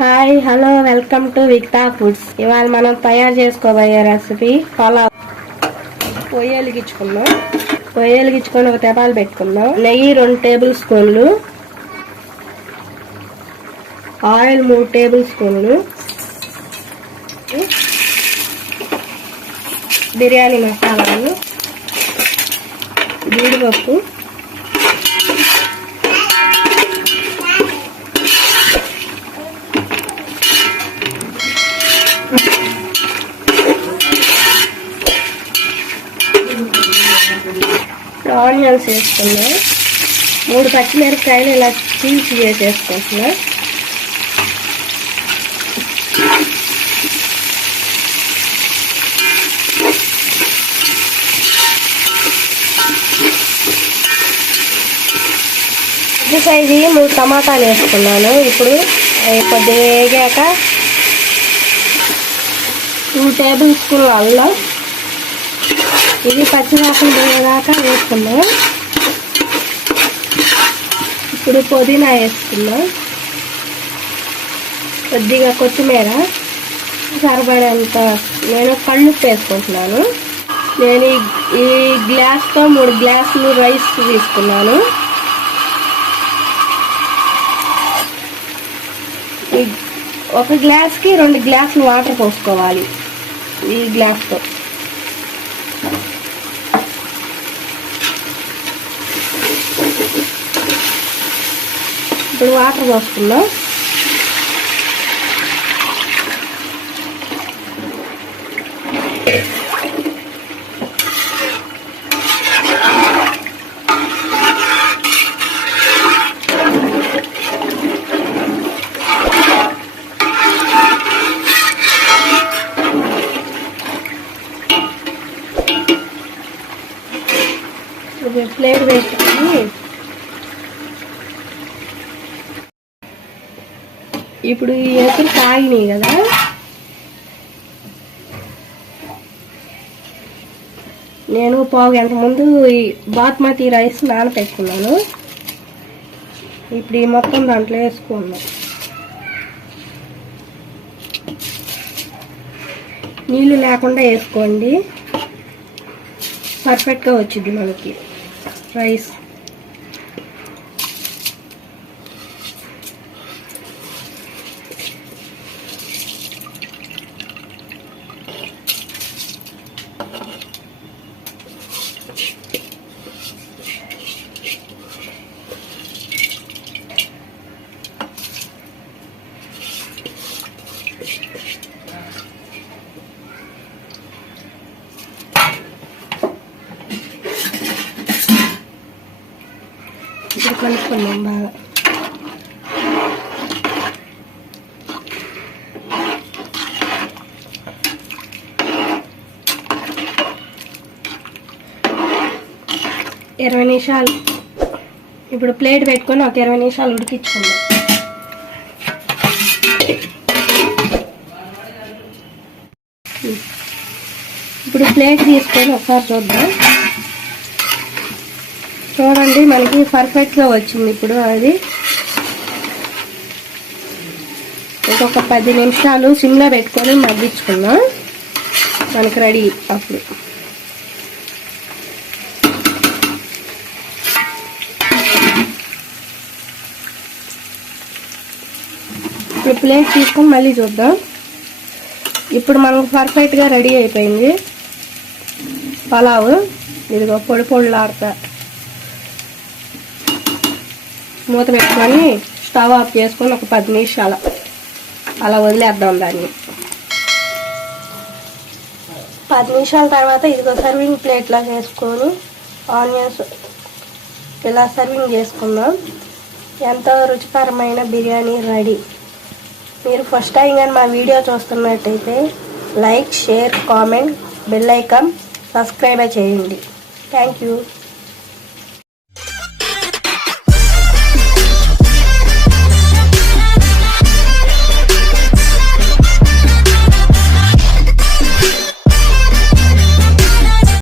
Hi hello welcome to Vikitha foods. ఇవాళ మనం తయారు చేసుకోబోయే రెసిపీ పలావ్. పొయ్యి వెలిగించుకొని ఒక తెపాలు పెట్టుకుందాం. నెయ్యి 2 టేబుల్ స్పూన్లు, ఆయిల్ 3 టేబుల్ స్పూన్లు, బిర్యానీ మసాలాలు, జీడిపప్పు, ఆనియన్స్ వేసుకున్నా, 3 పచ్చిమిరపకాయలు ఇలా చీల్చి వేసేసుకుంటున్నా. పెద్ద సైజు 3 టమాటాలు వేసుకున్నాను. ఇప్పుడు కొద్దిగా వేగాక 2 టేబుల్ స్పూన్లు అల్లం, ఇది పచ్చివాసన పోయేదాకా వేసుకున్నాం. ఇప్పుడు పుదీనా వేసుకున్నాం, కొద్దిగా కొత్తిమీర, సరిపడేంత నేను కళ్ళుప్పు వేసుకుంటున్నాను. నేను ఈ గ్లాస్తో 3 గ్లాసులు రైస్ తీసుకున్నాను. ఒక గ్లాస్కి 2 గ్లాసులు వాటర్ పోసుకోవాలి. ఈ గ్లాస్తో ఇప్పుడు వాటర్ పోసుకుందాం. ప్లేట్ వేసుకొని ఇప్పుడు ఈ ఎసురు కాగినాయి కదా, నేను పావు గంట ముందు ఈ బాస్మతి రైస్ నానపెట్టుకున్నాను. ఇప్పుడు ఈ మొత్తం దాంట్లో వేసుకున్నాం. నీళ్ళు లేకుండా వేసుకోండి, పర్ఫెక్ట్గా వచ్చింది మనకి రైస్. ఇప్పుడు కలుపుకున్నాం బాగా. ఇరవై నిమిషాలు ఇప్పుడు ప్లేట్ పెట్టుకొని ఒక 20 నిమిషాలు ఉడికించుకుందాం. ఇప్పుడు ప్లేట్ తీసుకొని ఒకసారి చూద్దాం. చూడండి, మనకి పర్ఫెక్ట్గా వచ్చింది. ఇప్పుడు అది ఇంకొక 10 నిమిషాలు సిమ్లో పెట్టుకొని మగ్గించుకుందాం, మనకి రెడీ. అప్పుడు ఇప్పుడు ప్లేట్ తీసుకొని మళ్ళీ చూద్దాం. ఇప్పుడు మనకు పర్ఫెక్ట్గా రెడీ అయిపోయింది పలావ్. ఇదిగో పొడి పొడిలాడుతా. మూత పెట్టుకొని స్టవ్ ఆఫ్ చేసుకొని ఒక 10 నిమిషాలు అలా వదిలేద్దాం దాన్ని. 10 నిమిషాల తర్వాత ఇదిగో సర్వింగ్ ప్లేట్లా చేసుకొని ఆనియన్స్ ఇలా సర్వింగ్ చేసుకుందాం. ఎంతో రుచికరమైన బిర్యానీ రెడీ. మీరు ఫస్ట్ టైం కానీ మా వీడియో చూస్తున్నట్టయితే like, share, comment, bell icon, subscribe చేయండి. Thank you.